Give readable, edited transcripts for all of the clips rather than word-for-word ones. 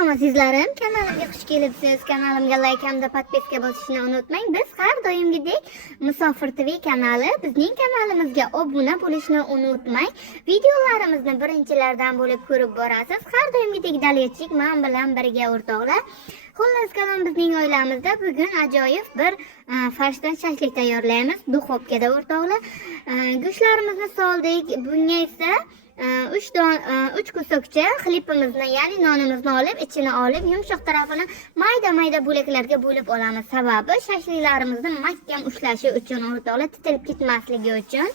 Assalomu sizlarim, kanalimga xush kelibsiz. Kanalimga like hamda podpiska bosishni unutmang. Biz har doimgidek Musofir TV kanali, bizning kanalimizga obuna bo'lishni unutmang. Videolarimizni birinchilardan bo'lib ko'rib borasiz. Har doimgidek Daliyachik men bilan birga o'rtoqlar. Xullas kalom, bizning oilamizda bugun ajoyib bir farshdan shashlik tayyorlaymiz. Duxovkada o'rtoqlar. Go'shtlarimizni soldik. Bunga esa 3 kusokcha xlipimizni, ya'ni nonimizni olib, ichini olib, yumshoq tarafini mayda-mayda bo'laklarga bo'lib olamiz. Sababi shashliklarimizni mahkam ushlashi uchun o'rtoqlar, titilib ketmasligi uchun.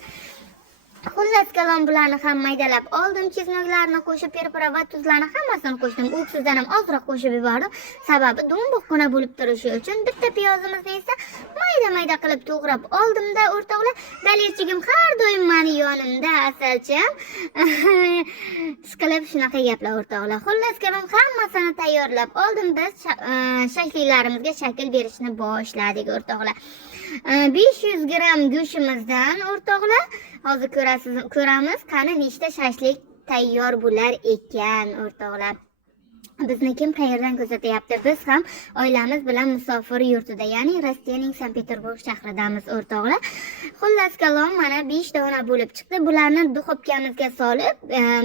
Xullas kalom, bularni ham maydalab oldim. Chesnoklarni qo'shib, perpora va tuzlarni hammasini qo'shdim. Уксусdan ham ozroq qo'shib yubordim. Sababi do'mboqqina bo'lib turishi uchun. Bitta piyozimizni esa mayda-mayda qilib to'g'rab oldimda o'rtoqlar. Daliyachigim har doim meni yonimda, asalcham. Siqilib shunaqa gaplar o'rtoqlar. Xullas kalom, hammasini tayyorlab oldim. Biz shashliklarimizga shakl berishni boshladik o'rtoqlar. 500 gram go'shtimizdan o'rtoqlar, hozir ko'ramiz qani nechta shashlik tayyor bo'lar ekan o'rtoqlar. Bizni kim qayerdan kuzatyapti? Biz ham oilamiz bilan musofir yurtida, ya'ni Rossiyaning Sankt-Peterburg shahridamiz o'rtoqlar. Xullas kalom, mana 5 dona bo'lib chiqdi. Bularni duxovkamizga solib,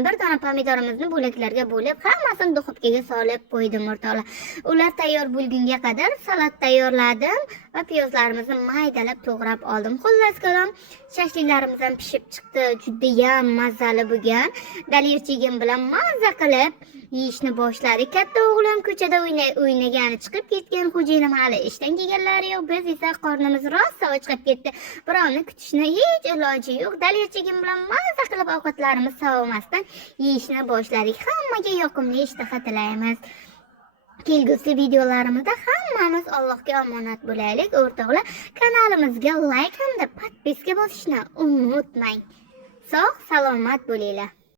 bir dona pomidorimizni bo'laklarga bo'lib, hammasini duxovkaga solib qo'ydim o'rtoqlar. Ular tayyor bo'lgunga qadar salat tayyorladim va piyozlarimizni maydalab to'g'rab oldim. Xullas kalom, shashliklarimiz ham pishib chiqdi. Juda ham mazali bo'lgan. Daliyachigim bilan mazza qilib yeyishni boshladik. Katta o'g'lim ko'chada o'ynagani chiqib ketgan, xo'jayinim hali ishdan kelganlari yo'q. Biz esa qornimiz rosa och chiqib ketdi. Birovni kutishni hech iloji yo'q. Daliyachigim bilan mazza qilib ovqatlarimiz sovimasdan yeyishni boshladik. Hammaga yoqimli ishtaha tilaymiz. Kelgusi videolarimizda hammamiz Allohga omonat bo'laylik o'rtoqlar. Kanalimizga like hamda podpiska bosishni unutmang. Sog' salomat bo'linglar.